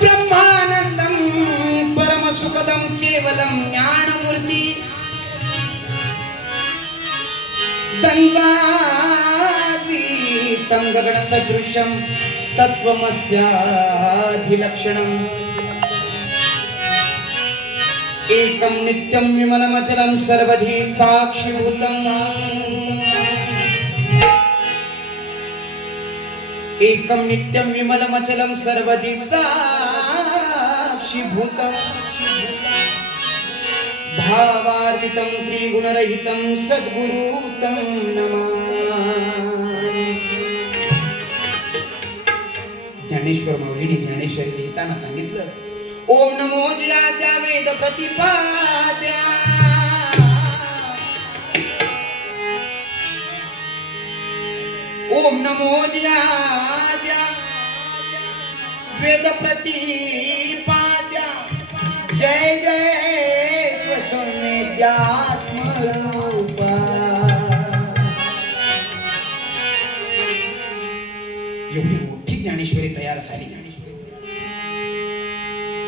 ब्रह्मानंदम परमसुखदम केवलम ज्ञानमूर्ती। द्वैवाद्वीतं गगनसदृशं तत्त्वमस्याधिलक्षणम्। एकं नित्यं विमलमचलं सर्वधी साक्षिभूतम्। एकं नित्यं विमलमचलं सर्वधी साक्षिभूतम् भावार्थितं त्रिगुणरहितं सद्गुरुतं नमः। ज्ञानेश्वर माऊलीने ज्ञानेश्वरी लिहिताना सांगितलं ओम नमो जया वेद प्रतिपाद ओम नमो जया वेद प्रतिपाद्या। जय जय स्वसंवेद्यात्मरूपा। एवढी मोठी ज्ञानेश्वरी तयार झाली. ज्ञानेश्वरी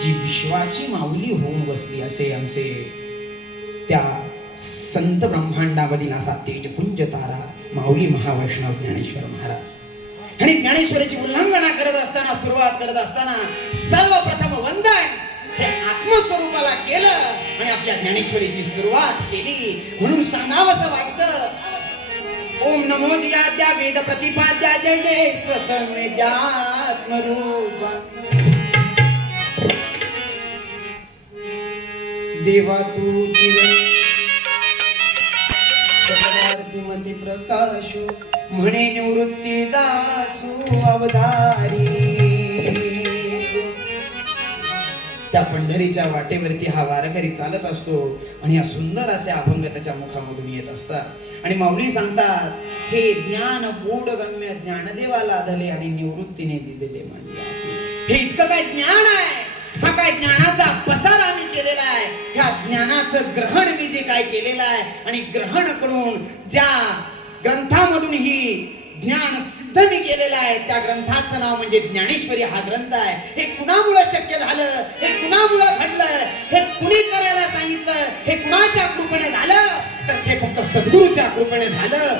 जी विश्वाची माऊली होऊन बसली असे आमचे त्या संत ब्रह्मांडावरील असा तेजपुंज तारा माऊली महावैष्णव ज्ञानेश्वर महाराज. आणि ज्ञानेश्वरीची उल्लंघना करत असताना सुरुवात करत असताना सर्वप्रथम वंदन हे आत्मस्वरूपाला केलं आणि आपल्या ज्ञानेश्वरीची सुरुवात केली. म्हणून सांगावंसं वाटतं ओम नमो जियाद्या वेद प्रतिपाद्या जय जय स्वसंवेद्यात्मरूप देवा तू जीवन सकलार्थिमती प्रकाशु म्हणे निवृत्ती दासू अवधारी. त्या पंढरीच्या वाटेवरती हा वारकरी चालत असतो आणि हा सुंदर असे अभंग त्याच्या मुखामधून येत असतात. आणि माऊली सांगतात हे ज्ञान गूढ ज्ञानदेवाला आधले आणि निवृत्तीने दिलेले माझे हे इतकं काय ज्ञान आहे? हा काय ज्ञानाचा पसार ह्या ज्ञानाचं ग्रहण मी जे काय केलेलं आहे आणि ग्रहण करून ज्या ग्रंथामधून ही ज्ञान सिद्ध मी केलेलं आहे त्या ग्रंथाचं नाव म्हणजे ज्ञानेश्वरी हा ग्रंथ आहे. हे कुणामुळं शक्य झालं? हे कुणामुळं घडलं? हे कुणी करायला सांगितलं? हे कुणाच्या कृपेने झालं? तर हे फक्त सद्गुरूच्या कृपेने झालं.